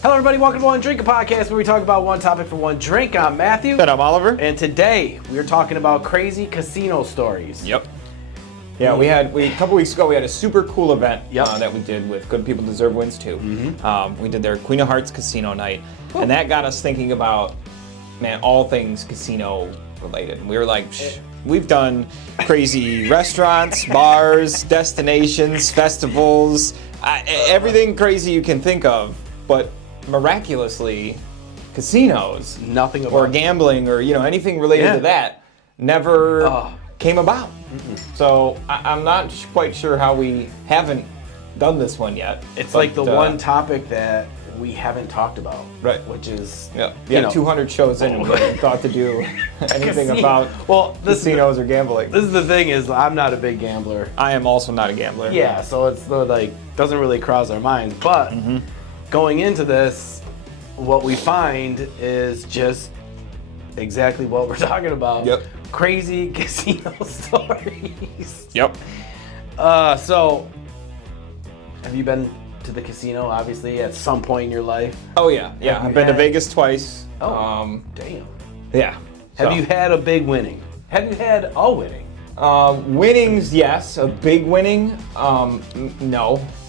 Hello, everybody. Welcome to One Drink Podcast, where we talk about one topic for one drink. I'm Matthew. And I'm Oliver. And today we are talking about crazy casino stories. Yep. Yeah, a couple weeks ago we had a super cool event that we did with Good People Deserve Wins Too. Mm-hmm. We did their Queen of Hearts casino night, and that got us thinking about, man, all things casino related. And we were like, we've done crazy restaurants, bars, destinations, festivals, everything crazy you can think of, but miraculously, casinos, nothing about or gambling or anything related to that never came about. Mm-mm. So I'm not quite sure how we haven't done this one yet. It's like the one topic that we haven't talked about, right? Which is 200 shows in, and we haven't thought to do anything about casinos or gambling. This is the thing: is I'm not a big gambler. I am also not a gambler. Yeah, so it's like doesn't really cross our minds, but. Going into this, what we find is just exactly what we're talking about. Yep. Crazy casino stories. Yep. So, have you been to the casino, obviously, at some point in your life? Oh, yeah. Yeah, I've been to Vegas twice. Oh, damn. Yeah. Have you had a big winning? Have you had a winning? Winnings, yes. A big winning, no.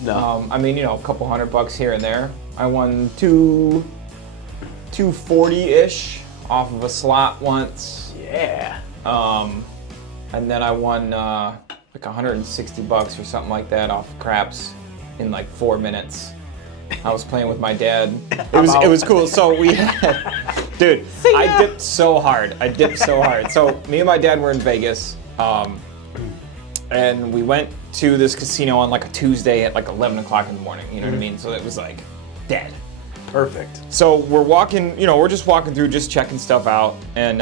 No. I mean, a couple $100 here and there. I won $240-ish off of a slot once. Yeah. And then I won like $160 or something like that off of craps in like 4 minutes. I was playing with my dad. It was cool. So we dude, I dipped so hard. So me and my dad were in Vegas. And we went to this casino on like a Tuesday at like 11 o'clock in the morning, you know what I mean? So it was like dead. Perfect. So we're walking, we're just walking through, just checking stuff out. And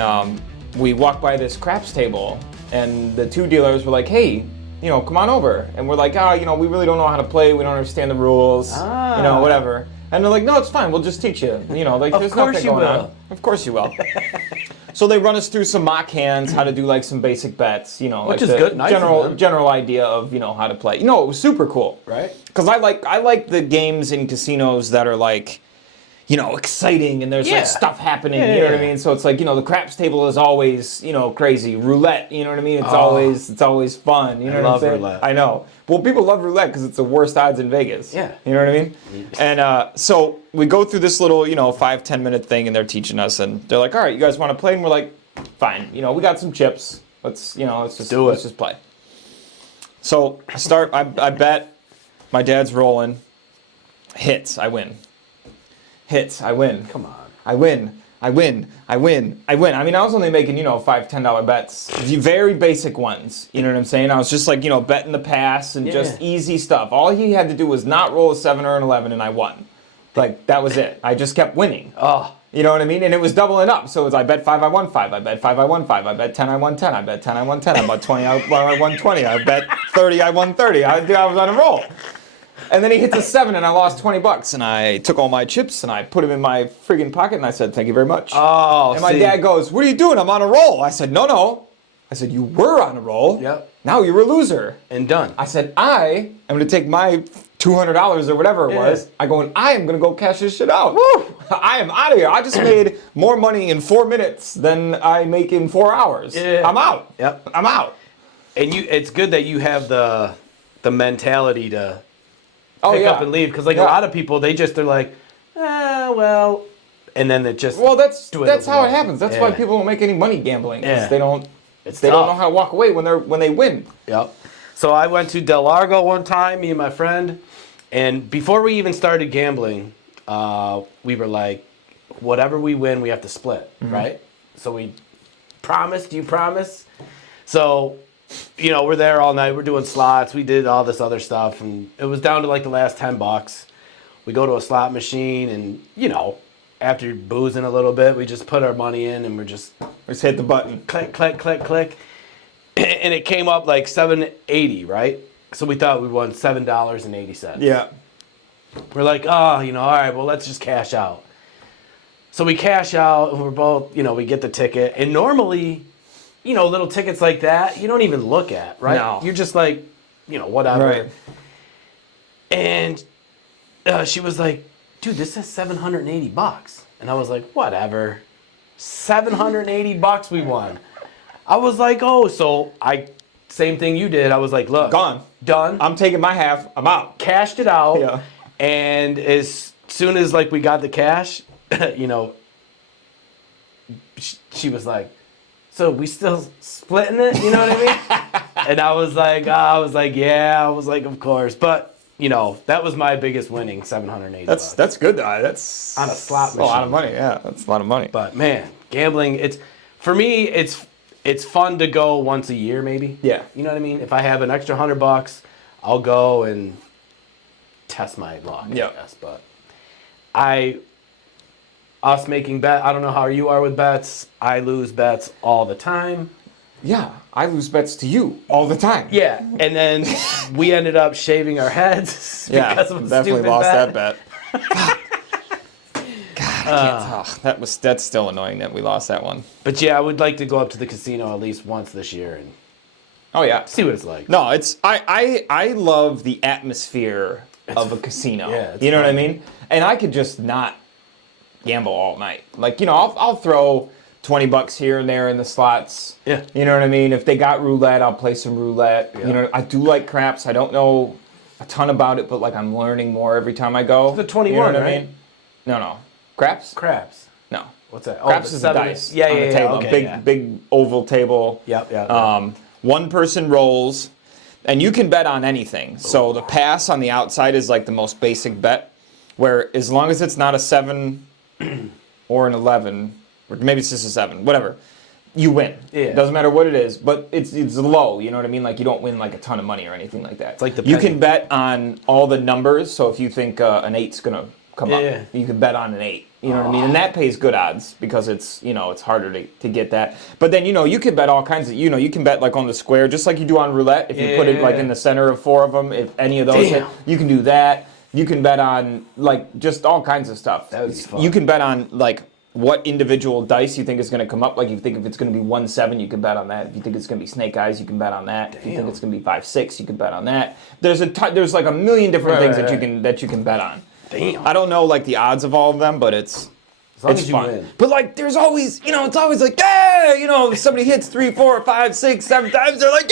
we walked by this craps table and the two dealers were like, hey, come on over. And we're like, we really don't know how to play. We don't understand the rules, whatever. And they're like, no, it's fine. We'll just teach you. Like there's nothing going on. Of course you will. So they run us through some mock hands, how to do like some basic bets, which like is the good, nice general idea of how to play. It was super cool, right? Because I like the games in casinos that are like, exciting and there's like stuff happening. You know what I mean? So it's like the craps table is always crazy. Roulette, you know what I mean? It's always fun. You know what I'm saying? Roulette. I know. Well, people love roulette because it's the worst odds in Vegas. Yeah. You know what I mean? And so we go through this little 5-10 minute thing and they're teaching us and they're like, all right, you guys want to play? And we're like, fine. We got some chips. Let's just play. So I bet. My dad's rolling. Hits, I win. Hits, I win. Come on. I win. I mean, I was only making, $5, $10 bets. Very basic ones. You know what I'm saying? I was just like, betting the pass and just easy stuff. All he had to do was not roll a 7 or an 11 and I won. Like, that was it. I just kept winning. Oh. You know what I mean? And it was doubling up. So it was, I bet 5, I won 5. I bet 5, I won 5. I bet 10, I won 10. I bet 10, I won 10. I bet 20, I won 20. I bet 30, I won 30. I was on a roll. And then he hits a 7 and I lost $20. And I took all my chips and I put them in my friggin' pocket and I said, thank you very much. Oh, and my dad goes, what are you doing? I'm on a roll. I said, no. I said, you were on a roll. Yep. Now you're a loser. And done. I said, I am going to take my $200 or whatever it was. I go, and I am going to go cash this shit out. Woo! I am out of here. I just made more money in 4 minutes than I make in 4 hours. Yeah. I'm out. Yep. I'm out. And it's good that you have the mentality to pick up and leave. Because a lot of people, they're like, well, and then it just that's how it happens. That's why people don't make any money gambling. Because they don't know how to walk away when they win. Yep. So I went to Del Largo one time, me and my friend, and before we even started gambling, we were like, whatever we win, we have to split, right? So we promised, you promise? So, we're there all night, we're doing slots, we did all this other stuff, and it was down to like the last $10. We go to a slot machine, and, after boozing a little bit, we just put our money in, and we just hit the button. Click, click, click, click. And it came up like $7.80, right? So we thought we won $7.80. Yeah. We're like, all right, well, let's just cash out. So we cash out, and we're both, we get the ticket. And normally, little tickets like that, you don't even look at, right? No. You're just like, whatever. Right. And she was like, dude, this says $780. And I was like, whatever. $780 we won. I was like, oh, so same thing you did. I was like, look. Gone. Done. I'm taking my half. I'm out. Cashed it out. Yeah. And as soon as like we got the cash, you know, she was like, so we still splitting it? You know what I mean? And I was like, yeah. I was like, of course. But, you know, that was my biggest winning, $780. That's good. That's on a slot machine. A lot of money. Yeah, that's a lot of money. But man, gambling, for me, it's fun to go once a year maybe. Yeah. You know what I mean? If I have an extra $100, I'll go and test my luck, yeah. I guess. But us making bet, I don't know how you are with bets. I lose bets all the time. Yeah, I lose bets to you all the time. Yeah, and then we ended up shaving our heads because of a definitely stupid lost bet. that bet. God, I can't. That's still annoying that we lost that one. But yeah, I would like to go up to the casino at least once this year and see what it's like. No, I love the atmosphere of a casino. Yeah, you know what I mean? And I could just not gamble all night. Like, you know, I'll throw $20 here and there in the slots. Yeah. You know what I mean? If they got roulette, I'll play some roulette. Yeah. You know, I do like craps. I don't know a ton about it, but like I'm learning more every time I go. The 21, you know what right? I mean? No. Craps? Craps. No. What's that? Craps is the dice on the table. Okay, big oval table. Yep. One person rolls, and you can bet on anything. So the pass on the outside is like the most basic bet, where as long as it's not a 7 or an 11, or maybe it's just a 7, whatever, you win. Yeah. Doesn't matter what it is, but it's low. You know what I mean? Like you don't win like a ton of money or anything like that. It's like you can bet on all the numbers. So if you think an 8's gonna come up, you can bet on an 8. You know what I mean? And that pays good odds because it's, you know, it's harder to get that. But then, you know, you can bet all kinds of, you know, you can bet like on the square, just like you do on roulette. If you put it like in the center of 4 of them, if any of those hit, you can do that. You can bet on like just all kinds of stuff. That would be fun. You can bet on like what individual dice you think is going to come up. Like if you think if it's going to be 1-7, you can bet on that. If you think it's going to be snake eyes, you can bet on that. If you think it's going to be 5-6, you can bet on that. There's like a million different things that you can bet on. Damn. I don't know like the odds of all of them, but it's fun. Win. But like there's always, you know, it's always like, yeah, you know, if somebody hits 3, 4, 5, 6, 7 times, they're like,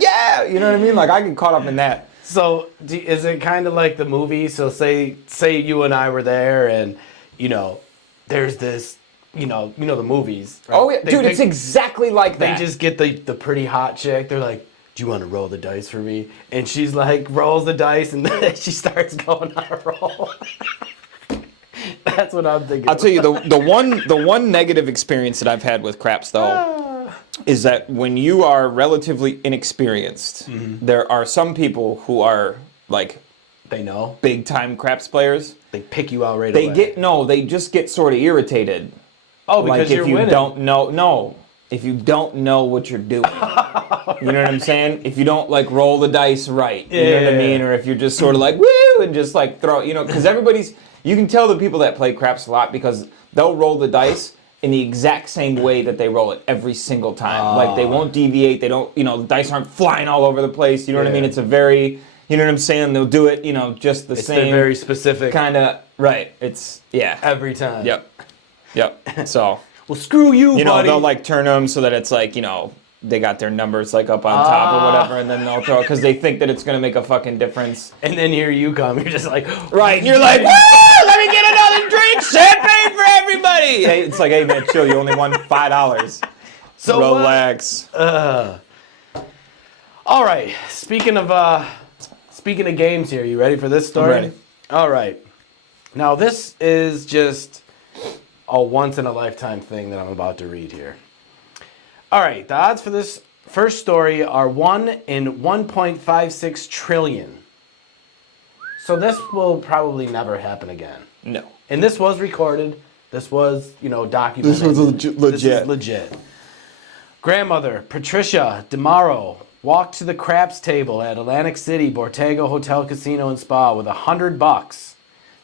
yeah. You know what I mean? Like I get caught up in that. So is it kind of like the movie? So say you and I were there and, you know, there's this, you know the movies. Right? Oh yeah, dude, it's exactly like that. They just get the pretty hot chick. They're like, do you want to roll the dice for me? And she's like, rolls the dice, and then she starts going on a roll. That's what I'm thinking. I'll tell you the one negative experience that I've had with craps though is that when you are relatively inexperienced, there are some people who are like they know big time craps players. They pick you out right away. They just get sort of irritated. Oh, because like you're winning. If you don't know what you're doing. You know what I'm saying? If you don't like roll the dice right, you know what I mean? Or if you're just sort of like, woo, and just like throw, you know, because you can tell the people that play craps a lot because they'll roll the dice in the exact same way that they roll it every single time. Like they won't deviate. They don't, you know, the dice aren't flying all over the place. You know what I mean? It's a very, you know what I'm saying? They'll do it, you know, just the same. It's very specific. Kind of, right. It's, every time. Yep. So. Well, screw you, You know, buddy. they'll like turn them so that it's like, you know, they got their numbers like up on top or whatever, and then they'll throw it because they think that it's going to make a fucking difference. And then here you come. You're just like, right. And you're like, woo, let me get another drink. Champagne for everybody. Hey, it's like, hey, man, chill. You only won $5. So relax. All right. Speaking of games here, you ready for this story? I'm ready. All right. Now, this is just a once-in-a-lifetime thing that I'm about to read here. All right, the odds for this first story are 1 in 1.56 trillion. So this will probably never happen again. No. And this was recorded. This was, you know, documented. This was legit. This is legit. Grandmother Patricia DeMauro walked to the craps table at Atlantic City Bortega Hotel Casino and Spa with $100.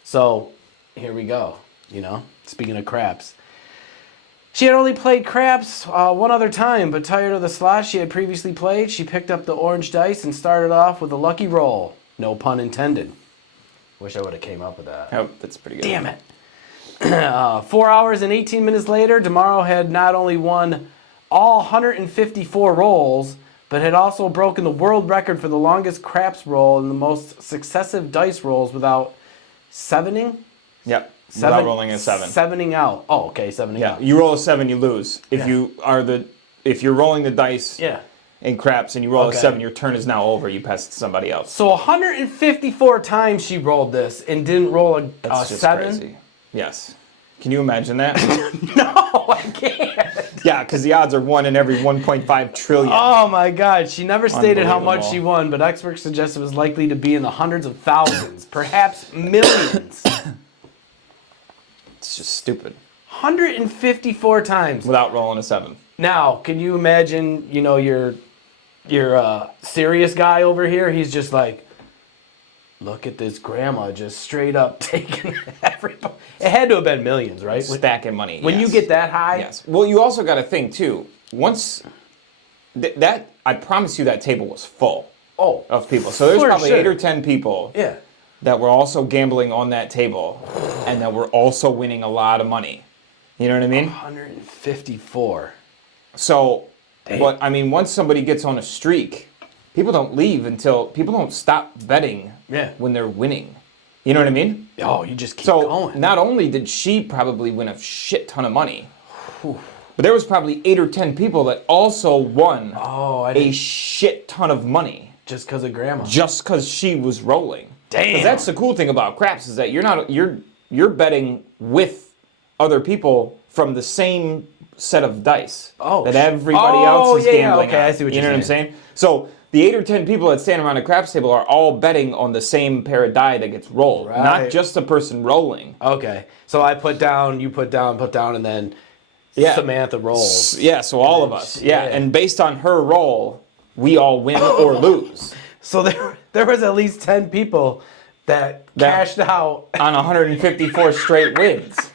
So here we go, you know, speaking of craps. She had only played craps one other time, but tired of the slots she had previously played, she picked up the orange dice and started off with a lucky roll. No pun intended. Wish I would have came up with that. Oh, that's pretty good. Damn it. 4 hours and 18 minutes later, DeMauro had not only won all 154 rolls, but had also broken the world record for the longest craps roll and the most successive dice rolls without sevening. Yep. Without rolling a 7. Sevening out. Oh, okay, sevening out. You roll a 7, you lose. If you're rolling the dice in craps and you roll a 7, your turn is now over. You pass it to somebody else. So 154 times she rolled this and didn't roll a That's just 7. crazy. Yes. Can you imagine that? No, I can't. Yeah, because the odds are 1 in every 1.5 trillion. Oh my God. She never stated how much Unbelievable. she won, but experts suggest it was likely to be in the hundreds of thousands, perhaps millions. It's just stupid. 154 times. Without rolling a 7. Now, can you imagine, your serious guy over here? He's just like, look at this grandma just straight up taking everybody. It had to have been millions, right? Stacking money. When you get that high? Yes. Well, you also got to think, too, once that, I promise you that table was full of people. So there's probably 8 or 10 people that were also gambling on that table and that were also winning a lot of money. You know what I mean? 154. So, once somebody gets on a streak, people don't stop betting when they're winning. You know what I mean? Oh, you just keep going. Not only did she probably win a shit ton of money, but there was probably 8 or 10 people that also won a shit ton of money. Just because of grandma. Just because she was rolling. Damn. Because that's the cool thing about craps is that you're betting with other people from the same set of dice that everybody else is gambling on. I see what you're saying. You know what I'm saying? So the 8 or 10 people that stand around a craps table are all betting on the same pair of die that gets rolled, not just the person rolling. Okay. So I put down, you put down, and then Samantha rolls. Yeah, so all of us. Yeah, and based on her roll, we all win or lose. So there was at least 10 people that cashed out on 154 straight wins.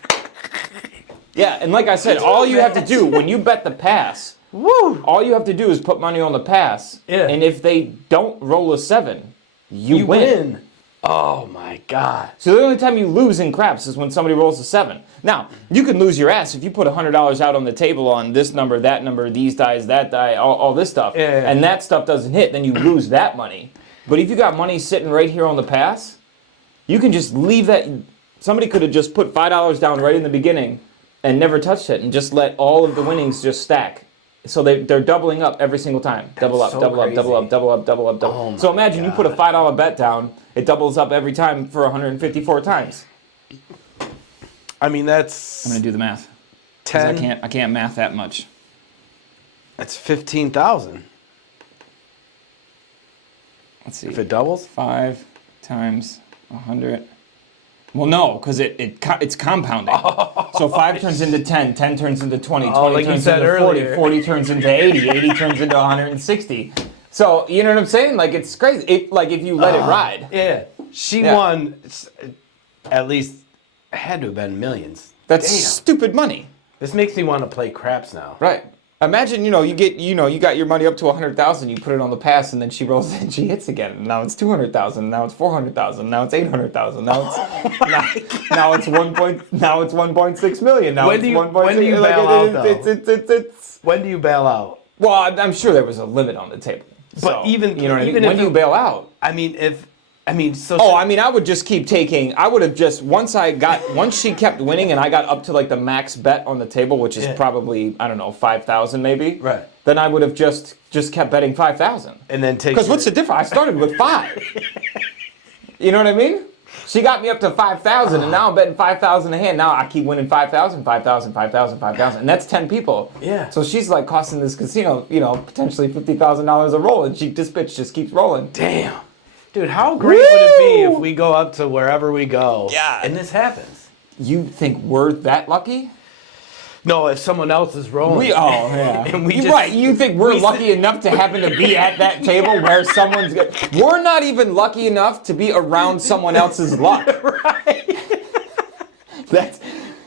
Yeah, and like I said, all you have to do when you bet the pass, all you have to do is put money on the pass. Yeah. And if they don't roll a 7, you win. Oh my God. So the only time you lose in craps is when somebody rolls a 7. Now, you can lose your ass if you put $100 out on the table on this number, that number, these dice, that die, all this stuff, and that stuff doesn't hit, then you lose that money. But if you got money sitting right here on the pass, you can just leave that. Somebody could have just put $5 down right in the beginning and never touched it and just let all of the winnings just stack. So they're doubling up every single time. Double up, double up, double up, double up, double up, double up. So imagine you put a $5 bet down, it doubles up every time for 154 times. I mean, that's... I'm going to do the math. 10. I can't math that much. That's 15,000. Let's see. If it doubles? 5 times 100. Well, no, because it's compounding. So 5 turns into 10, 10 turns into 20, 20 like turns you said into 40, earlier. 40 turns into 80, 80 turns into 160. So, you know what I'm saying? Like, it's crazy. If you let it ride. Yeah. She won at least, it had to have been millions. That's stupid money. This makes me want to play craps now. Right. Imagine, you got your money up to 100,000, you put it on the pass, and then she rolls and she hits again. And now it's 200,000. Now it's 400,000. Now it's 800,000. Now it's now it's 1.6 million. Now When it's do you 1.6. when do you bail out though? It's. When do you bail out? Well, I'm sure there was a limit on the table. But So, even you know what I mean? even When if do you bail out? I mean, I would just keep taking. I would have just once she kept winning and I got up to like the max bet on the table, which is probably 5,000 maybe. Right. Then I would have just kept betting 5,000. and then take Because what's the difference? I started with 5. You know what I mean? She got me up to 5,000, and now I'm betting 5,000 a hand. Now I keep winning 5,000, 5,000, 5,000, 5,000, and that's 10 people. Yeah. So she's like costing this casino, potentially $50,000 a roll, and this bitch just keeps rolling. Damn. Dude, how great would it be if we go up to wherever we go and this happens? You think we're that lucky? No, if someone else is rolling. And You're right. You think we're lucky enough to happen to be at that table where someone's good? We're not even lucky enough to be around someone else's luck. Right.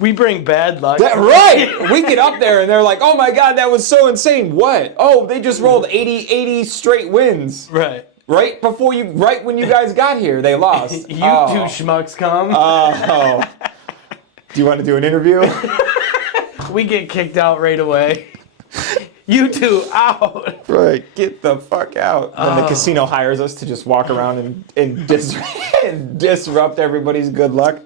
We bring bad luck. Right. We get up there and they're like, oh my God, that was so insane. What? Oh, they just rolled 80 straight wins. Right. Right when you guys got here, they lost. You two schmucks come. Oh. Do you want to do an interview? We get kicked out right away. You two out. Right, get the fuck out. And the casino hires us to just walk around and disrupt everybody's good luck.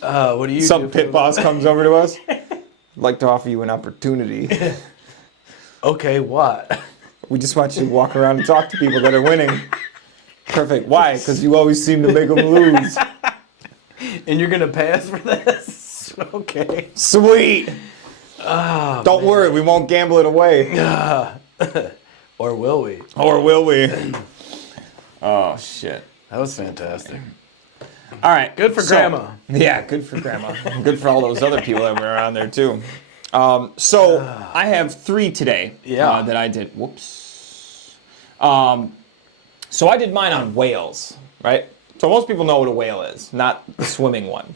What do you Some do? pit boss comes over to us. I'd like to offer you an opportunity. Okay, what? We just want you to walk around and talk to people that are winning. Perfect. Why? Because you always seem to make them lose. And you're gonna pay us for this? Okay. Sweet. Don't worry, we won't gamble it away. Or will we? Or will we? Oh, shit. That was fantastic. All right. Good for Grandma. Yeah, good for Grandma. Good for all those other people that were around there, too. So I have 3 today that I did. Whoops. So I did mine on whales, right? So most people know what a whale is, not the swimming one.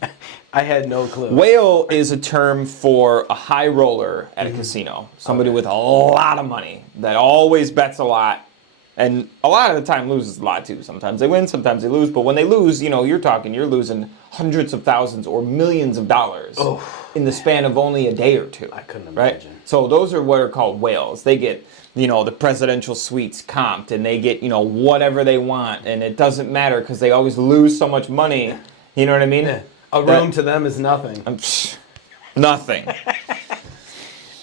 I had no clue. Whale is a term for a high roller at a casino. Somebody with a lot of money that always bets a lot. And a lot of the time loses a lot too. Sometimes they win, sometimes they lose. But when they lose, you're losing hundreds of thousands or millions of dollars in the span of only a day or two. I couldn't Right? imagine. So those are what are called whales. They get, the presidential suites comped, and they get, whatever they want. And it doesn't matter because they always lose so much money. You know what I mean? Yeah. A room to them is nothing. Nothing.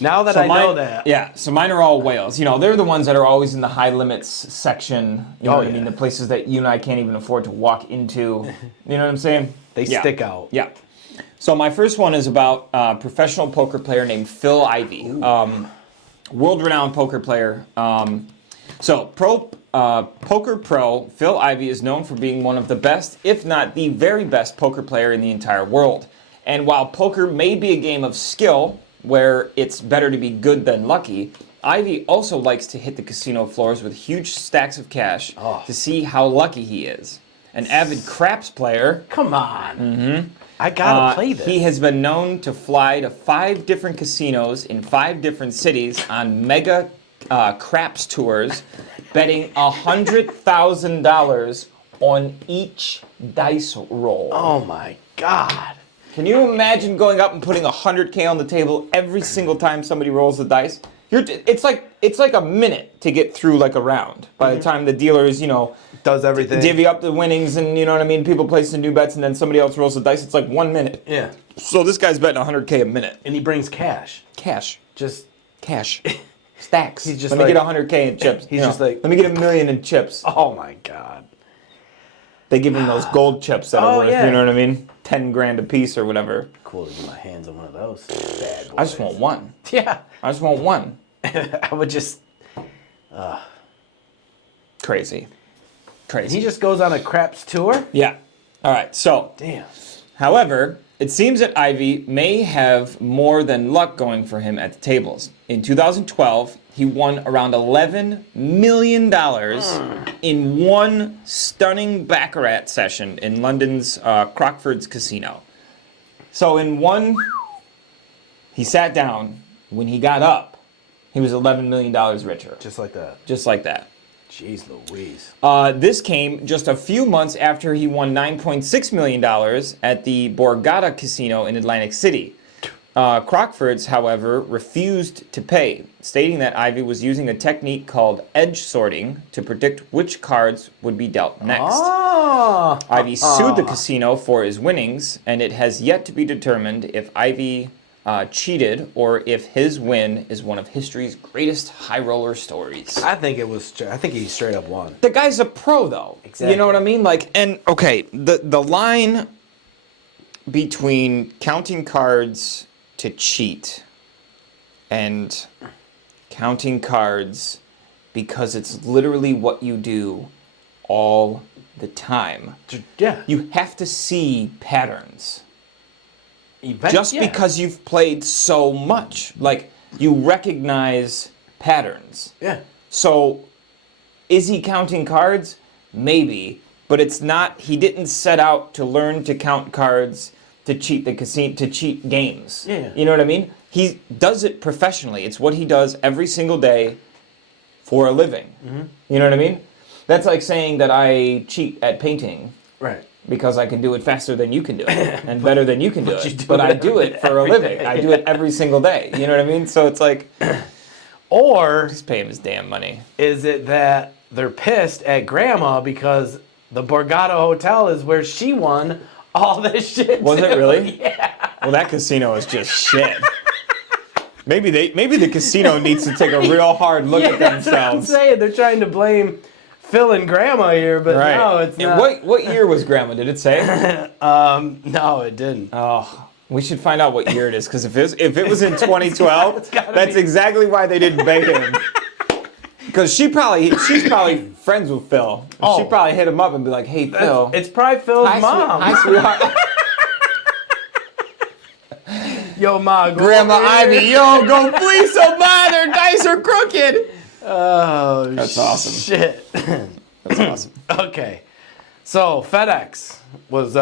Now that I know that. Yeah, so mine are all whales. They're the ones that are always in the high limits section. You know what I mean? The places that you and I can't even afford to walk into. You know what I'm saying? They stick out. Yeah. So my first one is about a professional poker player named Phil Ivey. World-renowned poker player. Poker pro Phil Ivey is known for being one of the best, if not the very best, poker player in the entire world. And while poker may be a game of skill, where it's better to be good than lucky, Ivey also likes to hit the casino floors with huge stacks of cash to see how lucky he is. An avid craps player. Come on. Mm-hmm. I gotta play this. He has been known to fly to 5 different casinos in 5 different cities on mega craps tours, betting $100,000 on each dice roll. Oh my God. Can you imagine going up and putting $100K on the table every single time somebody rolls the dice? It's like a minute to get through like a round. By the time the dealer is, does everything, divvy up the winnings, and you know what I mean. People place the new bets, and then somebody else rolls the dice. It's like 1 minute. Yeah. So this guy's betting $100K a minute. And he brings cash. Just cash. Stacks. He's just let me get $100K in chips. He's just like, let me get $1 million in chips. Oh my God. They give him those gold chips that are worth, yeah. you know what I mean? 10 grand a piece or whatever. Cool to get my hands on one of those bad boys. I just want one. Yeah. I just want one. I would just. Crazy. He just goes on a craps tour? Yeah. All right. So. Damn. However, it seems that Ivey may have more than luck going for him at the tables. In 2012, he won around $11 million in one stunning baccarat session in London's Crockford's Casino. So in one, he sat down. When he got up, he was $11 million richer. Just like that. Just like that. Jeez Louise. This came just a few months after he won $9.6 million at the Borgata Casino in Atlantic City. Crockford's, however, refused to pay, stating that Ivey was using a technique called edge sorting to predict which cards would be dealt next. Ivey sued the casino for his winnings, and it has yet to be determined if Ivey cheated or if his win is one of history's greatest high roller stories. I think he straight up won. The guy's a pro, though. Exactly. You know what I mean? The line between counting cards to cheat and counting cards because it's literally what you do all the time. Yeah. You have to see patterns. Just because you've played so much. You recognize patterns. Yeah. So, is he counting cards? Maybe. But it's not, he didn't set out to learn to count cards to cheat the casino, to cheat games. Yeah. You know what I mean? He does it professionally. It's what he does every single day for a living. Mm-hmm. You know what I mean? That's like saying that I cheat at painting. Right. Because I can do it faster than you can do it, and better than you can do it. But I do it for a living. day. I do it every single day. You know what I mean? So it's like, or just pay him his damn money. Is it that they're pissed at Grandma because the Borgata Hotel is where she won all this shit? Was it really? Yeah. Well, that casino is just shit. Maybe the casino needs to take a real hard look at That's what I'm themselves. saying. They're trying to blame Phil and Grandma here, but no, it's And not. what year was Grandma? Did it say? No, it didn't. Oh, we should find out what year it is, because if it was in 2012, that's exactly why they didn't beg him. Because she's probably friends with Phil. Oh. She'd probably hit him up and be like, "Hey, Phil." It's probably Phil's mom. Hi, sweetheart. Yo, Ma. Grandma Ivy, yo, go please so bad. Their dice are crooked. Oh, That's awesome. Shit. That's awesome. Okay. So FedEx was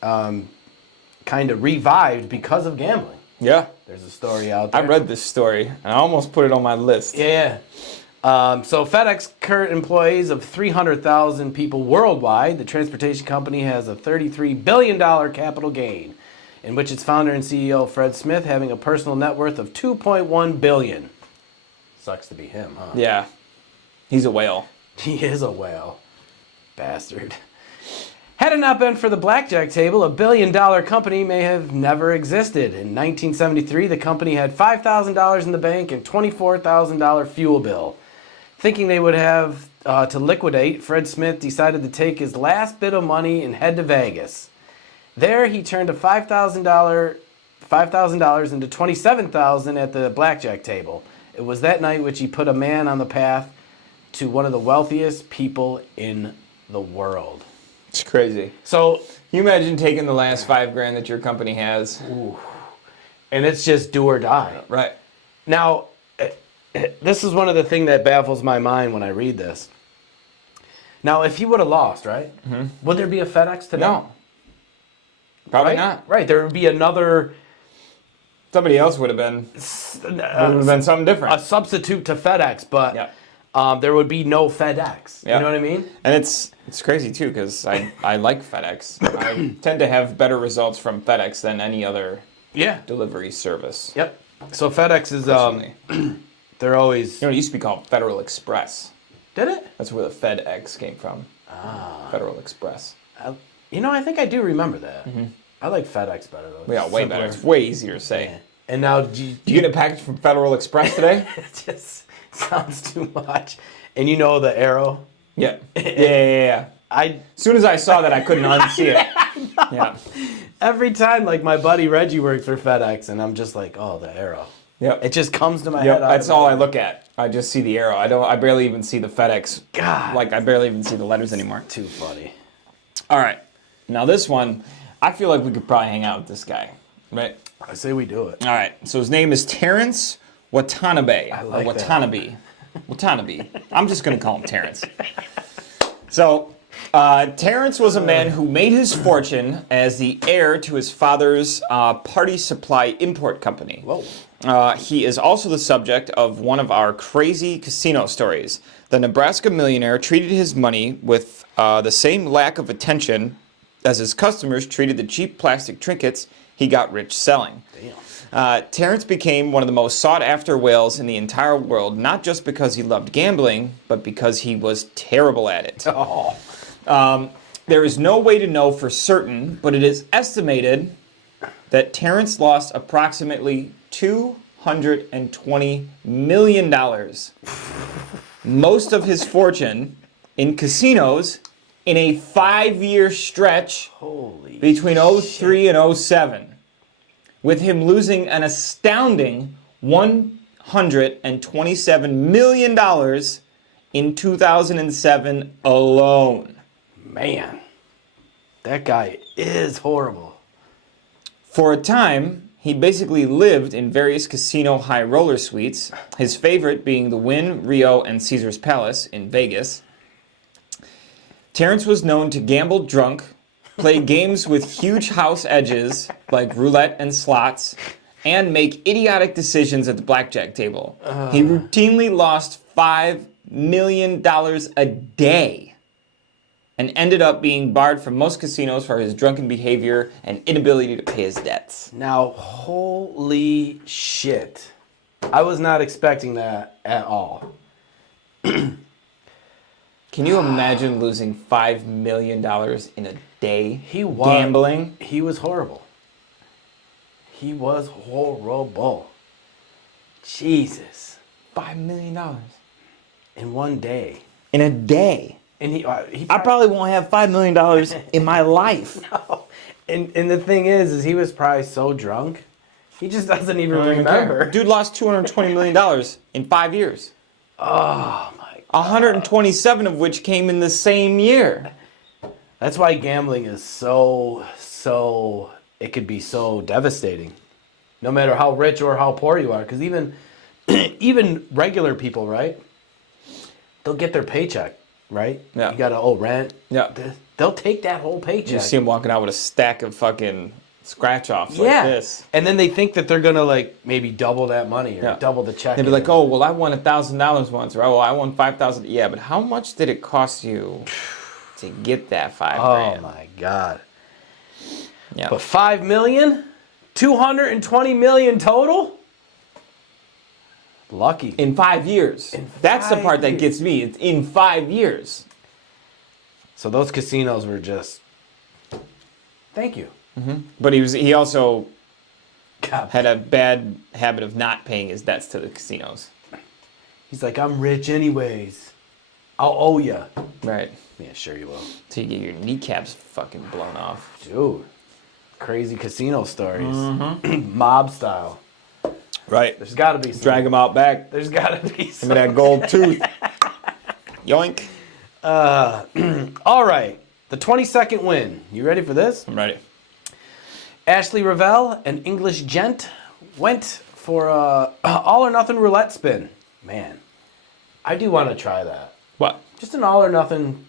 kind of revived because of gambling. Yeah. There's a story out there. I read this story, and I almost put it on my list. Yeah. So FedEx current employees of 300,000 people worldwide. The transportation company has a $33 billion capital gain, in which its founder and CEO Fred Smith having a personal net worth of $2.1 billion. Sucks to be him, huh? Yeah. He's a whale. He is a whale. Bastard. Had it not been for the blackjack table, $1 billion company may have never existed. In 1973, the company had $5,000 in the bank and $24,000 fuel bill. Thinking they would have to liquidate, Fred Smith decided to take his last bit of money and head to Vegas. There, he turned a $5,000 into $27,000 at the blackjack table. It was that night which he put a man on the path to one of the wealthiest people in the world. It's crazy. So, Can you imagine taking the last $5,000 that your company has? ooh, and it's just do or die. Right. Now, this is one of the things that baffles my mind when I read this. Now, if he would have lost, right? Mm-hmm. Would there be a FedEx today? No. Probably Right? not. Right. There would be another Somebody else would have been. It would have been something different. a substitute to FedEx, but Yeah. there would be no FedEx. Yeah. You know what I mean? And it's crazy too, because I like FedEx. I tend to have better results from FedEx than any other Yeah. delivery service. Yep. So FedEx is Personally. they're always You know, it used to be called Federal Express. did it? That's where the FedEx came from. Federal Express. I think I do remember that. Mm-hmm. I like FedEx better though. Yeah, way better. It's way easier to say. Yeah. And now do you You get a package from Federal Express today? it just sounds too much. And you know the arrow? Yeah. Yeah. As soon as I saw that, I couldn't unsee it. Yeah. Every time, like my buddy Reggie works for FedEx, and I'm just like, oh, the arrow. Yep. It just comes to my Yep. head. That's all I look at. I just see the arrow. I barely even see the FedEx. God. Like, I barely even see the letters anymore. Too funny. All right. Now this one, I feel like we could probably hang out with this guy, right? I say we do it. All right. So his name is Terrence Watanabe. I like or that. Watanabe. Watanabe. I'm just going to call him Terrence. So Terrence was a man who made his fortune as the heir to his father's party supply import company. Whoa. He is also the subject of one of our crazy casino stories. The Nebraska millionaire treated his money with the same lack of attention as his customers treated the cheap plastic trinkets he got rich selling. Damn. Terrence became one of the most sought-after whales in the entire world, not just because he loved gambling, but because he was terrible at it. Oh. There is no way to know for certain, but it is estimated that Terrence lost approximately $220 million. Most of his fortune in casinos in a 5-year stretch Holy between 03 and 07, with him losing an astounding $127 million in 2007 alone. man. That guy is horrible. For a time, he basically lived in various casino high roller suites, his favorite being the Wynn, Rio, and Caesars Palace in Vegas. Terrence was known to gamble drunk, play games with huge house edges like roulette and slots, and make idiotic decisions at the blackjack table. He routinely lost $5 million a day, and ended up being barred from most casinos for his drunken behavior and inability to pay his debts. Now, holy shit. I was not expecting that at all. Can you imagine losing $5 million in a day Gambling? He was horrible. He was horrible. Jesus. $5 million. In one day. In a day. And I probably won't have $5 million in my life. No. And the thing is he was probably so drunk, he just doesn't even remember. Dude lost $220 million in 5 years. Oh, my God. 127 of which came in the same year. That's why gambling is so, it could be so devastating. No matter how rich or how poor you are. Because even regular people, right? They'll get their paycheck, right? Yeah. You got to owe rent. Yeah. They'll take that whole paycheck. You see them walking out with a stack of fucking scratch-offs like this. And then they think that they're going to, like, maybe double that money or double the check. They'd be like, oh, well, I won $1,000 once. Or, oh, I won $5,000. Yeah, but how much did it cost you to get that $5,000? Oh, my God. Yeah. But $5 million? $220 million total? Lucky. In 5 years. That's the part that gets me. It's in 5 years. So those casinos were just, thank you. Mm-hmm. But he also God. had a bad habit of not paying his debts to the casinos. He's like, I'm rich anyways. I'll owe you. Right. Yeah, sure you will. So you get your kneecaps fucking blown off. Dude. Crazy casino stories. Mob style. Right. There's got to be some. Drag him out back. There's got to be some. Give me that gold tooth. Yoink. All right. The 22nd win. You ready for this? I'm ready. Ashley Ravel, an English gent, went for a all or nothing roulette spin. Man, I do want to try that. What? Just an all or nothing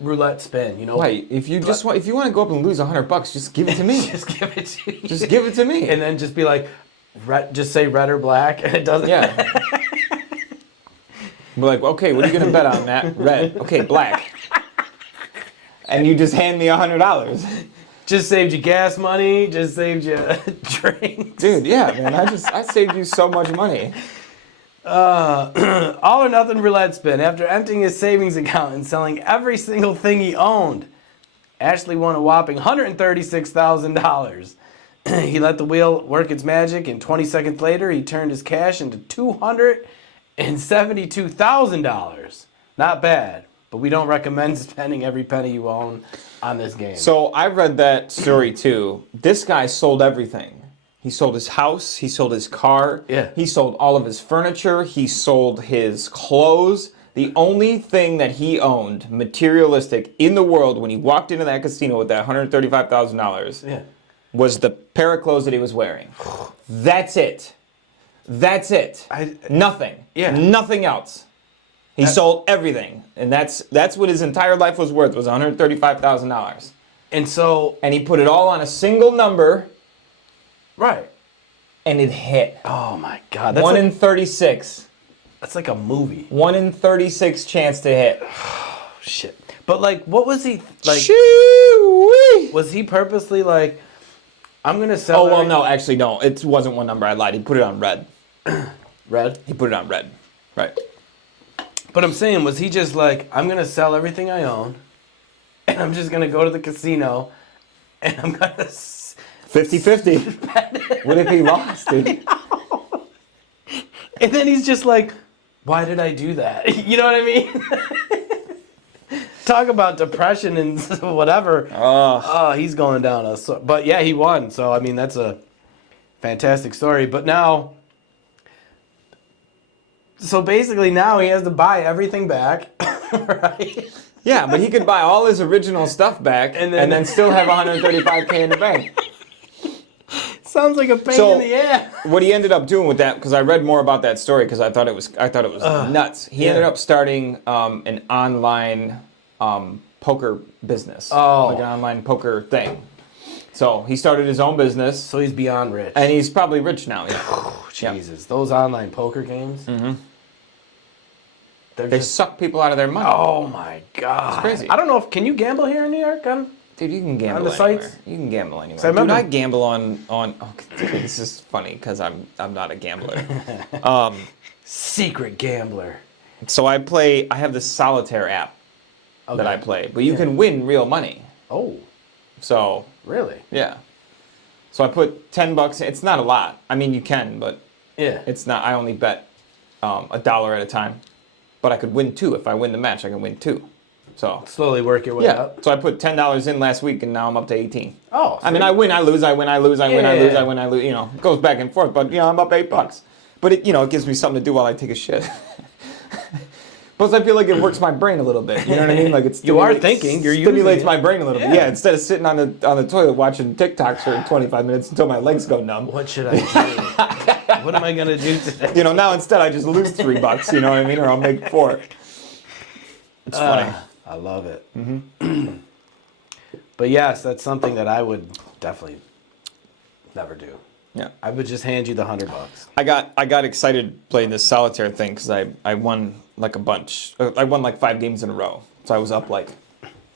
roulette spin, you know? Wait, if you want to go up and lose $100, just give it to me. Just give it to you. Just give it to me. And then just be like, just say red or black, and it doesn't. Yeah. We're like, okay, what are you gonna bet on, Matt? Red. Okay, black. And you just hand me $100. Just saved you gas money. Just saved you drinks. Dude, yeah, man. I saved you so much money. All or nothing roulette spin. After emptying his savings account and selling every single thing he owned, Ashley won a whopping $136,000. He let the wheel work its magic, and 20 seconds later, he turned his cash into $272,000. Not bad, but we don't recommend spending every penny you own on this game. So I read that story too. This guy sold everything. He sold his house. He sold his car. Yeah. He sold all of his furniture. He sold his clothes. The only thing that he owned, materialistic, in the world when he walked into that casino with that $135,000 was the pair of clothes that he was wearing. That's it. That's it. Nothing. Yeah. Nothing else. He sold everything, and that's what his entire life was worth, was $135,000. And he put it all on a single number. Right. And it hit. Oh my God. That's 1 in 36. That's like a movie. 1 in 36 chance to hit. Oh, shit. But like, what was he like? Shoo-wee. Was he purposely like, I'm gonna sell? Oh well, no, actually no. It wasn't one number. I lied. He put it on red. Red. He put it on red. Right. But I'm saying, was he just like, I'm gonna sell everything I own, and I'm just gonna go to the casino, and I'm gonna 50-50. What if he lost, dude? And then he's just like, why did I do that? You know what I mean? Talk about depression and whatever. Oh, he's going down. But yeah, he won. So, I mean, that's a fantastic story. But now, so basically now he has to buy everything back, right? Yeah, but he could buy all his original stuff back and then still have $135K in the bank. Sounds like a pain in the ass. What he ended up doing with that, because I read more about that story because I thought it was nuts. He ended up starting an online poker business, like an online poker thing. So he started his own business. So he's beyond rich, and he's probably rich now. Yeah. Oh, Jesus, those online poker games. They suck people out of their money. Oh my God. It's crazy. I don't know can you gamble here in New York? Dude, you can gamble on the anywhere. sites? You can gamble anywhere. So I remember, Dude, I gamble on okay, this is funny because I'm not a gambler. Secret gambler. So I have this solitaire app that I play, but you can win real money. Oh. So Really? yeah. So I put $10. It's not a lot. I mean, you can, but it's not. I only bet $1 at a time, but I could win 2 if I win the match. I can win 2. So slowly work your way up. So I put $10 in last week, and now I'm up to 18. Oh. I mean, I win, I lose, I win, I lose, I win, I lose, I win, I lose. You know, it goes back and forth. But I'm up $8. But it gives me something to do while I take a shit. Plus, I feel like it works my brain a little bit. You know what I mean? Like you are thinking. You're stimulates my brain a little bit. Yeah. Instead of sitting on the toilet watching TikToks for 25 minutes until my legs go numb. What should I do? What am I gonna do today? Now instead I just lose $3. You know what I mean? Or I'll make 4. It's funny. I love it. Mm-hmm. But yes, that's something that I would definitely never do. Yeah. I would just hand you the $100. I got excited playing this solitaire thing because I won like a bunch. I won like 5 games in a row, so I was up like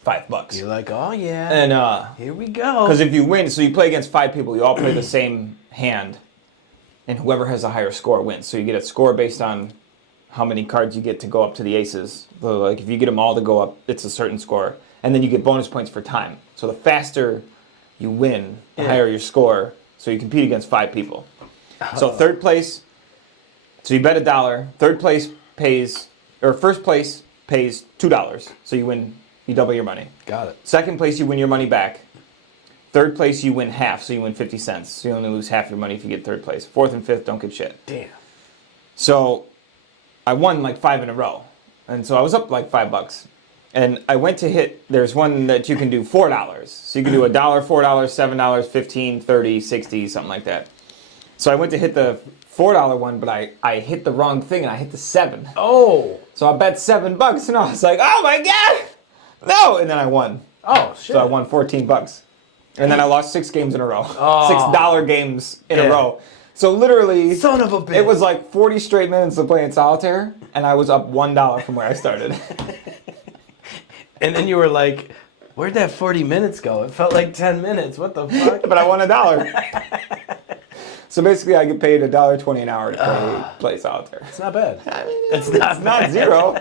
$5. You're like, oh yeah, and here we go. Because if you win, so you play against 5 people, you all play the same hand, and whoever has a higher score wins. So you get a score based on how many cards you get to go up to the aces. So like if you get them all to go up, it's a certain score, and then you get bonus points for time. So the faster you win, the higher your score. So you compete against 5 people. So third place, so you bet $1. Third place first place pays $2. So you double your money. Got it. Second place, you win your money back. Third place, you win half, so you win 50 cents. So you only lose half your money if you get third place. Fourth and fifth don't get shit. Damn. So I won like 5 in a row. And so I was up like $5. And I went to hit, there's one that you can do $4. So you can do $1, $4, $7, $15, $30, $60, something like that. So I went to hit the $4 one, but I hit the wrong thing and I hit the 7. Oh. So I bet $7 and I was like, oh my God, no. And then I won. Oh, shit. So I won $14. And then I lost 6 games in a row. Oh. $6 games in a row. So literally, son of a bitch. It was like 40 straight minutes of playing solitaire and I was up $1 from where I started. And then you were like, where'd that 40 minutes go? It felt like 10 minutes. What the fuck? But I won $1. So basically, I get paid $1.20 an hour to play solitaire. It's not bad. I mean, it's not zero.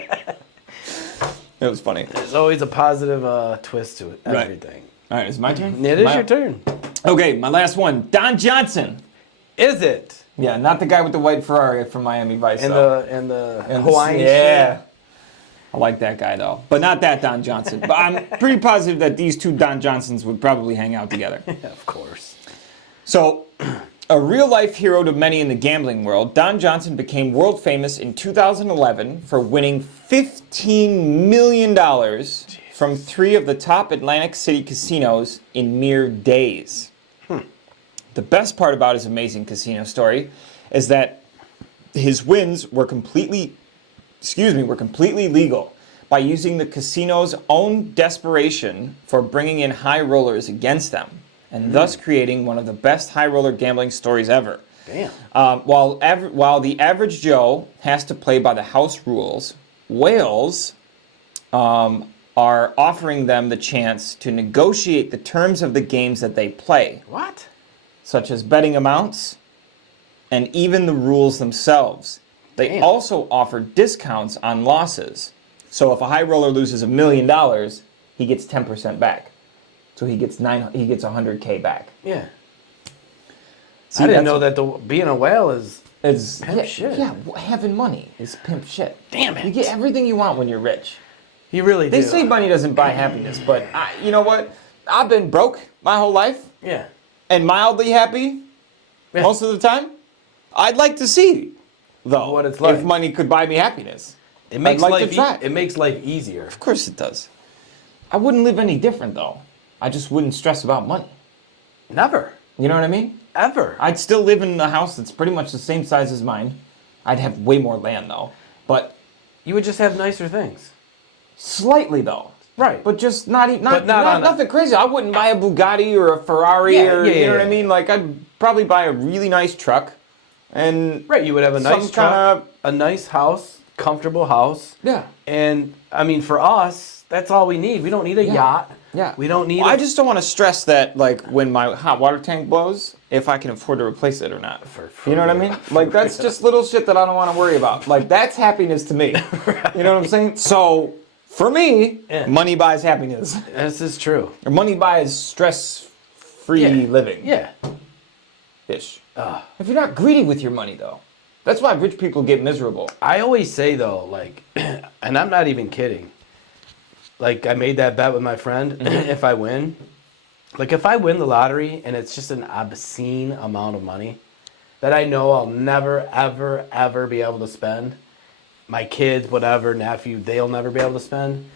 It was funny. There's always a positive twist to it. Everything. All right, it's my turn? It is your turn. Okay, my last one. Don Johnson. Is it? Yeah, not the guy with the white Ferrari from Miami Vice. And the Hawaiian shit. I like that guy, though. But not that Don Johnson. But I'm pretty positive that these 2 Don Johnsons would probably hang out together. Yeah, of course. So, a real-life hero to many in the gambling world, Don Johnson became world famous in 2011 for winning $15 million from 3 of the top Atlantic City casinos in mere days. The best part about his amazing casino story is that his wins were completely legal by using the casino's own desperation for bringing in high rollers against them, and thus creating one of the best high roller gambling stories ever. Damn. While the average Joe has to play by the house rules, whales are offering them the chance to negotiate the terms of the games that they play. What? Such as betting amounts and even the rules themselves. They also offer discounts on losses. So if a high roller loses $1 million, he gets 10% back. So he gets $100K back. Yeah. See, I didn't know that being a whale is pimp shit. Yeah, having money is pimp shit. Damn it. You get everything you want when you're rich. You really do. They say money doesn't buy happiness, but you know what? I've been broke my whole life. Yeah. And mildly happy most of the time. I'd like to see, though, what it's like. If money could buy me happiness. It makes life it makes life easier. Of course it does. I wouldn't live any different, though. I just wouldn't stress about money. Never. You know what I mean? Ever. I'd still live in a house that's pretty much the same size as mine. I'd have way more land, though. But you would just have nicer things. Slightly, though. Right. But just nothing crazy. I wouldn't buy a Bugatti or a Ferrari you know what I mean? Like, I'd probably buy a really nice truck. And right, you would have a nice truck, a nice house, comfortable house. Yeah. And I mean, for us, that's all we need. We don't need a yacht. Yeah. We don't need. I just don't want to stress that, like, when my hot water tank blows, if I can afford to replace it or not. You know what I mean? Like, that's just little shit that I don't want to worry about. Like, that's happiness to me. Right. You know what I'm saying? So, for me, money buys happiness. This is true. Or money buys stress-free living. Yeah. Ish. If you're not greedy with your money, though. That's why rich people get miserable. I always say, though, like, and I'm not even kidding. Like, I made that bet with my friend, if I win. Like, if I win the lottery and it's just an obscene amount of money that I know I'll never, ever, ever be able to spend, my kids, whatever, nephew, they'll never be able to spend.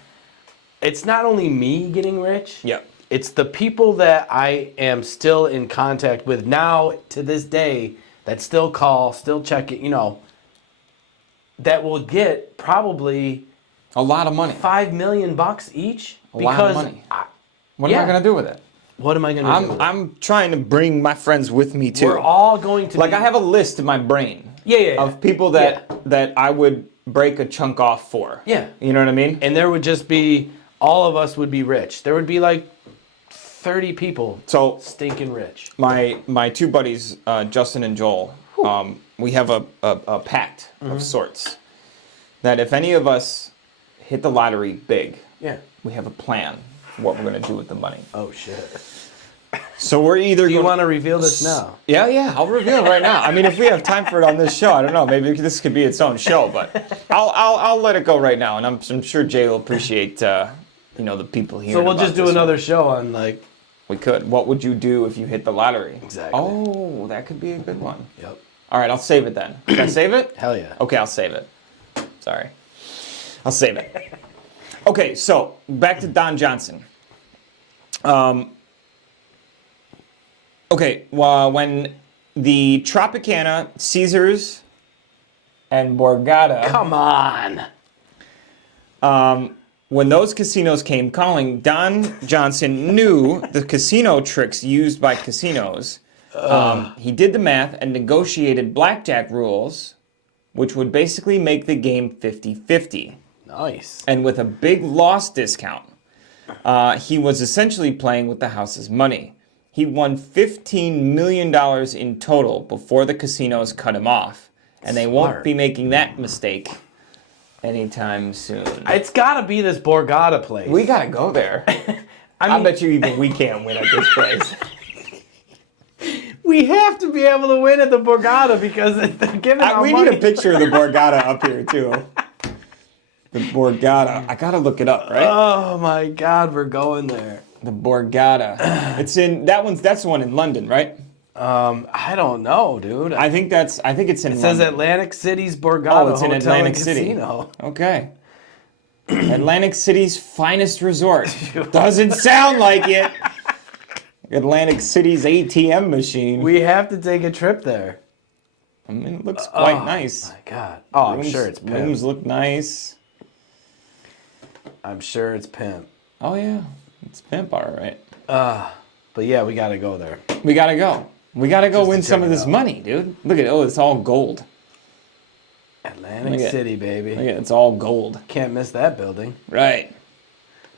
It's not only me getting rich. Yeah. It's the people that I am still in contact with now to this day that still call, still check it, you know, that will get probably a lot of money. $5 million each. A lot of money. What am I going to do with it? What am I going to do with it? I'm trying to bring my friends with me, too. We're all going to I have a list in my brain. Of people that I would break a chunk off for. Yeah. You know what I mean? And there would just be, all of us would be rich. There would be like 30 people stinking rich. My two buddies, Justin and Joel, we have a pact of sorts that if any of us hit the lottery big, we have a plan for what we're going to do with the money. Oh, shit. So we're either. Do you want to reveal this now? Yeah, I'll reveal it right now. I mean, if we have time for it on this show, I don't know. Maybe this could be its own show, but I'll let it go right now, and I'm sure Jay will appreciate the people here. So we'll just do another show on like. We could. What would you do if you hit the lottery? Exactly. Oh, that could be a good one. Yep. All right, I'll save it then. Can I save it? Hell yeah. Okay, I'll save it. Sorry. I'll save it. Okay, so back to Don Johnson. Okay, well, when the Tropicana, Caesars, and Borgata... Come on! When those casinos came calling, Don Johnson knew the casino tricks used by casinos. He did the math and negotiated blackjack rules, which would basically make the game 50-50. Nice. And with a big loss discount, he was essentially playing with the house's money. He won $15 million in total before the casinos cut him off. And they won't be making that mistake anytime soon. It's got to be this Borgata place. We got to go there. I bet you even we can't win at this place. We have to be able to win at the Borgata because they're giving out money. We need a picture of the Borgata up here, too. The Borgata. I got to look it up, right? Oh, my God. We're going there. The Borgata. That's the one in London, right? I don't know, dude. I think it's in London. It says Atlantic City's Borgata Oh, it's in Hotel Atlantic and City. Casino. Okay. Atlantic City's finest resort. Doesn't sound like it. Atlantic City's ATM machine. We have to take a trip there. I mean, it looks quite nice. Oh, my God. Oh, I'm sure it's pimp. Rooms look nice. I'm sure it's pimp. Oh, yeah. It's pimp, all right. But yeah, we got to go there. We got to go. We got to go Just win to some check of it this out. money, dude. Look at it. Oh, it's all gold. Atlantic City, baby. Look at it. It's all gold. Can't miss that building. Right.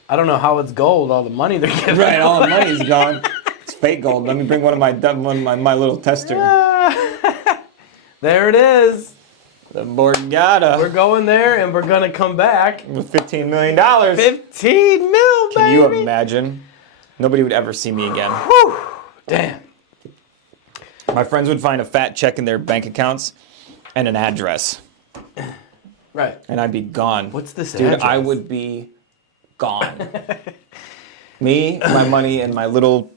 I don't know how it's gold, all the money they're giving. Right, all the money's gone. It's fake gold. Let me bring one of my little tester. There it is. The Borgata. We're going there and we're going to come back. With $15 million. 15 mil, baby. Can you imagine? Nobody would ever see me again. Whew. Damn. My friends would find a fat check in their bank accounts and an address. Right. And I'd be gone. What's this Dude, address? I would be gone. Me, my money, and my little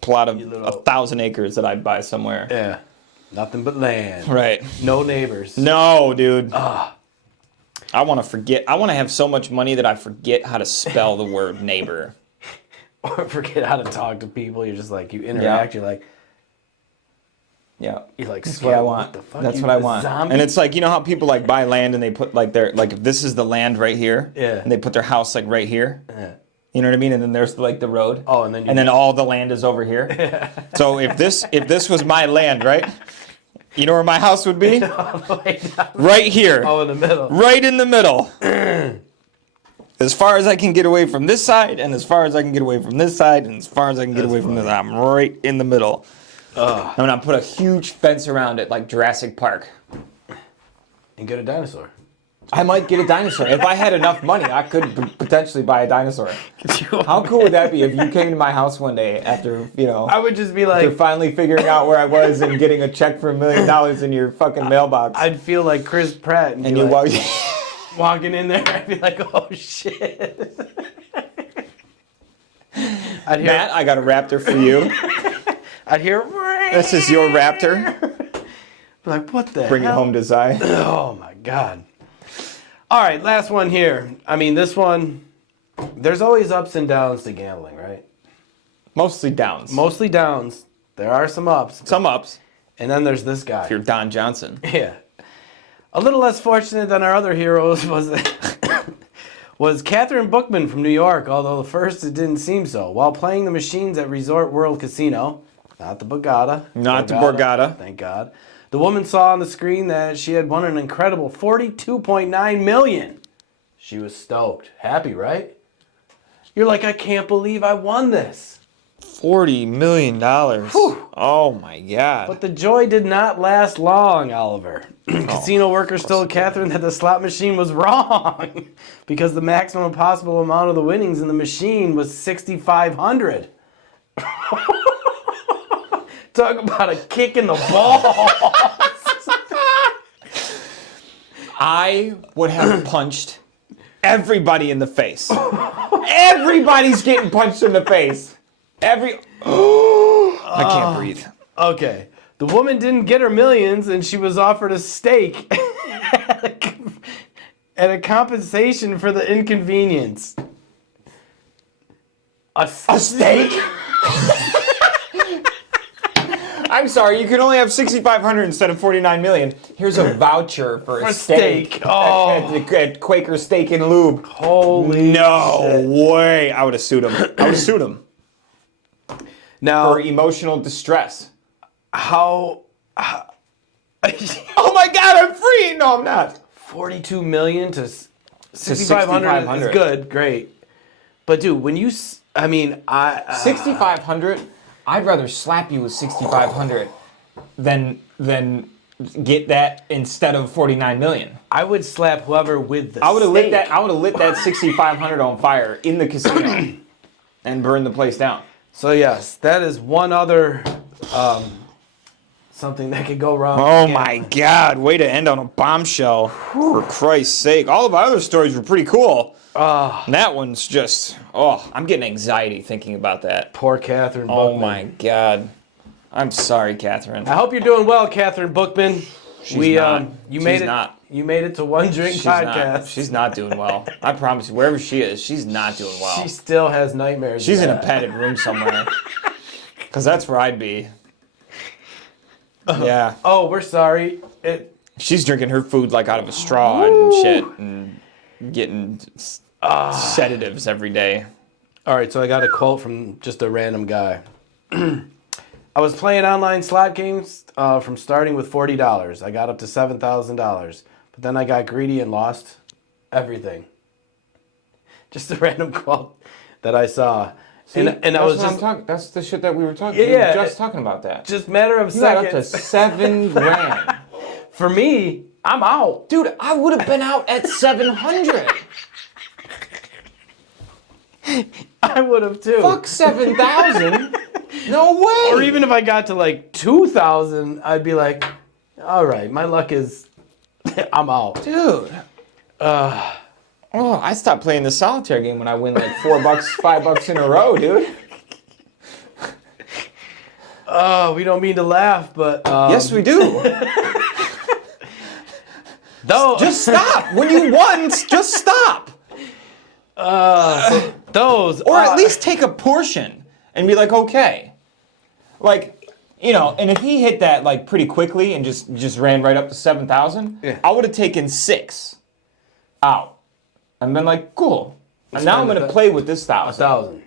plot of 1,000 acres that I'd buy somewhere. Yeah. Nothing but land. Right. No neighbors. No, dude. I want to forget. I want to have so much money that I forget how to spell the word neighbor. Or forget how to talk to people. You're just like, you interact. Yeah. You're like, That's that's what I want. That's what I want. Zombie? And it's like, you know how people like buy land and they put like if this is the land right here, Yeah. and they put their house like right here. Yeah. You know what I mean? And then there's like the road. Oh, and then all the land is over here. So if this was my land, right? You know where my house would be? All the way down. Right here. Oh, in the middle. Right in the middle. As far as I can get away from this side, and as far as I can get away from this side, and as far as I can get away from this, I'm right in the middle. I'm gonna put a huge fence around it like Jurassic Park. And get a dinosaur. I might get a dinosaur. If I had enough money, I could potentially buy a dinosaur. How cool would that be if you came to my house one day after, I would just be like... after finally figuring out where I was and getting a check for $1 million in your fucking mailbox. I'd feel like Chris Pratt. And you walk... walking in there, I'd be like, oh, shit. I'd hear, Matt, I got a raptor for you. I'd hear... This is your raptor. Be like, what the Bring hell? it home to Zai. Oh, my God. All right, last one here. I mean, this one, there's always ups and downs to gambling, right? Mostly downs. Mostly downs. There are some ups. Some ups. And then there's this guy. If you're Don Johnson. Yeah. A little less fortunate than our other heroes was Catherine Bookman from New York, although at first it didn't seem so. While playing the machines at Resort World Casino, not the Borgata. Not the Borgata. Thank God. The woman saw on the screen that she had won an incredible $42.9 million. She was stoked. Happy, right? You're like, I can't believe I won this. $40 million. Whew. Oh my God. But the joy did not last long, Oliver. Casino workers told Catherine that the slot machine was wrong because the maximum possible amount of the winnings in the machine was 6,500. Talk about a kick in the balls. I would have punched everybody in the face. Everybody's getting punched in the face. I can't breathe. Okay. The woman didn't get her millions, and she was offered a steak and a compensation for the inconvenience. A steak? I'm sorry, you can only have 6,500 instead of 49 million. Here's a voucher for a steak. Oh. At Quaker Steak and Lube. Holy shit. Way. I would have sued him. Now, For emotional distress. how Oh my God, I'm free! No, I'm not. 42 million to 6,500 is good, great. But dude, when you, 6,500. I'd rather slap you with 6,500 than get that instead of 49 million. I would slap whoever with the I would have steak. lit that 6,500 on fire in the casino and burn the place down. So yes, that is one other something that could go wrong. Oh my God! Way to end on a bombshell. For Christ's sake, all of our other stories were pretty cool. And that one's just, I'm getting anxiety thinking about that. Poor Catherine Bookman. Oh my God. I'm sorry, Catherine. I hope you're doing well, Catherine Bookman. She's not. You made it to One Drink Podcast. She's not doing well. I promise you, wherever she is, she's not doing well. She still has nightmares. She's in a padded room somewhere. Because that's where I'd be. Yeah. Oh, we're sorry. She's drinking her food like out of a straw and shit and getting sedatives every day. All right, so I got a quote from just a random guy. I was playing online slot games from starting with $40. I got up to $7,000. But then I got greedy and lost everything. Just a random quote that I saw. See, and I was just... that's the shit that we were talking about. Yeah, we were just talking about that. Just matter of you got seconds. up to $7,000. For me, I'm out. Dude, I would have been out at 700. I would have too. Fuck 7,000. No way. Or even if I got to like 2,000, I'd be like, all right, my luck is, I'm out. Dude. I stopped playing the solitaire game when I win like $4, $5 in a row, dude. We don't mean to laugh, but yes, we do. Though, just stop. When you won, just stop. Those, or at least take a portion and be like, okay, like, you know. And if he hit that like pretty quickly and just ran right up to 7,000, yeah. I would have taken 6 out and been like, cool. And now I'm gonna play with this 1,000. 1,000.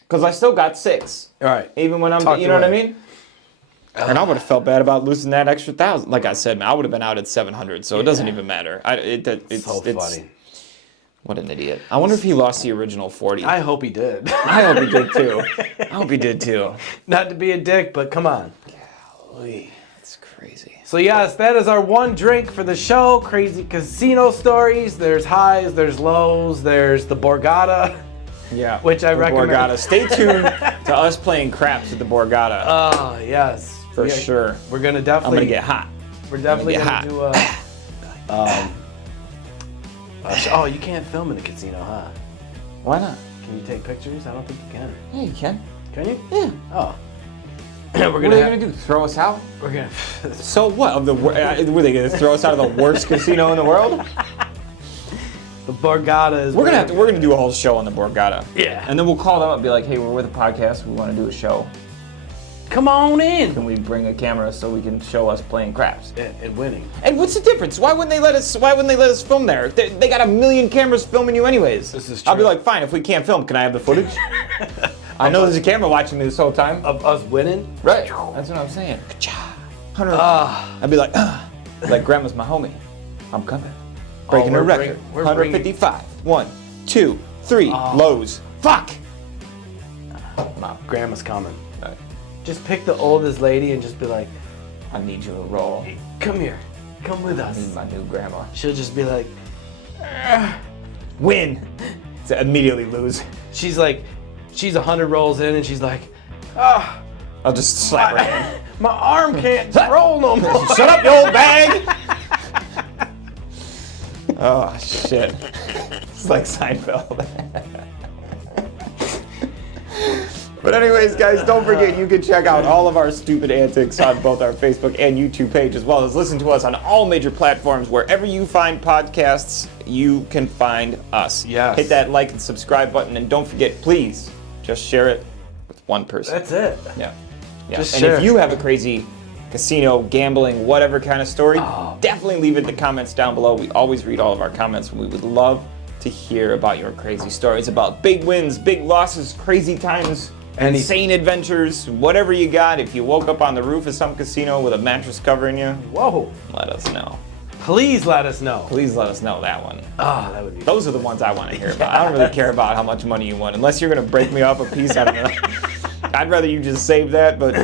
Because I still got 6. All right. Even when I'm, Talk you know away. what I mean? And I would have felt bad about losing that extra 1,000. Like I said, man, I would have been out at 700, so it doesn't even matter. It's so funny. What an idiot. I wonder if he lost the original 40. I hope he did. I hope he did too. I hope he did too. Not to be a dick, but come on. Golly, that's crazy. So yes, that is our one drink for the show. Crazy casino stories. There's highs, there's lows, there's the Borgata. Yeah. Which I recommend. Borgata. Stay tuned to us playing craps at the Borgata. Oh, yes. For sure. We're going to definitely... I'm going to get hot. We're definitely going to do a... oh, you can't film in a casino, huh? Why not? Can you take pictures? I don't think you can. Yeah, you can. Can you? Yeah. Oh. What are they going to do? Throw us out? We're going to... So what? Were they going to throw us out of the worst casino in the world? The Borgata is... We're gonna do a whole show on the Borgata. Yeah. And then we'll call them up and be like, hey, we're with a podcast. We want to do a show. Come on in. Can we bring a camera so we can show us playing craps and winning? And what's the difference? Why wouldn't they let us film there? They got 1 million cameras filming you anyways. This is true. I'll be like, fine. If we can't film, can I have the footage? I know there's a camera watching me this whole time. Of us winning? Right. That's what I'm saying. I'd be like, like grandma's my homie. I'm coming. Breaking her record. 155. 1, 2, 3. Lows. Fuck. Grandma's coming. Right. Just pick the oldest lady and just be like, I need you to roll. Come here. Come with us. I need my new grandma. She'll just be like, win. So immediately lose. She's 100 rolls in and she's like, ah. I'll just slap her hand. My arm can't roll no more. Shut up, you old bag. Oh, shit. It's like Seinfeld. But anyways, guys, don't forget you can check out all of our stupid antics on both our Facebook and YouTube page, as well as listen to us on all major platforms. Wherever you find podcasts, you can find us. Yes. Hit that like and subscribe button, and don't forget, please, just share it with one person. That's it. Yeah. Just and share. if you have a crazy casino, gambling, whatever kind of story, definitely leave it in the comments down below. We always read all of our comments, and we would love to hear about your crazy stories, about big wins, big losses, crazy times, insane adventures, whatever you got. If you woke up on the roof of some casino with a mattress covering you, whoa, let us know. Please let us know. Please let us know that one. Oh, that would be Those are the ones I want to hear about. I don't really care about how much money you won. Unless you're going to break me off a piece, I don't know. I'd rather you just save that, but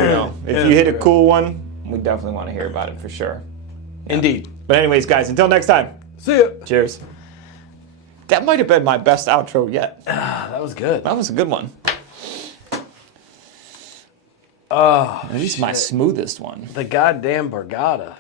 if you hit a cool one, we definitely want to hear about it for sure. Indeed. But anyways, guys, until next time. See ya. Cheers. That might have been my best outro yet. That was good. That was a good one. Oh, at least my smoothest one. The goddamn Borgata.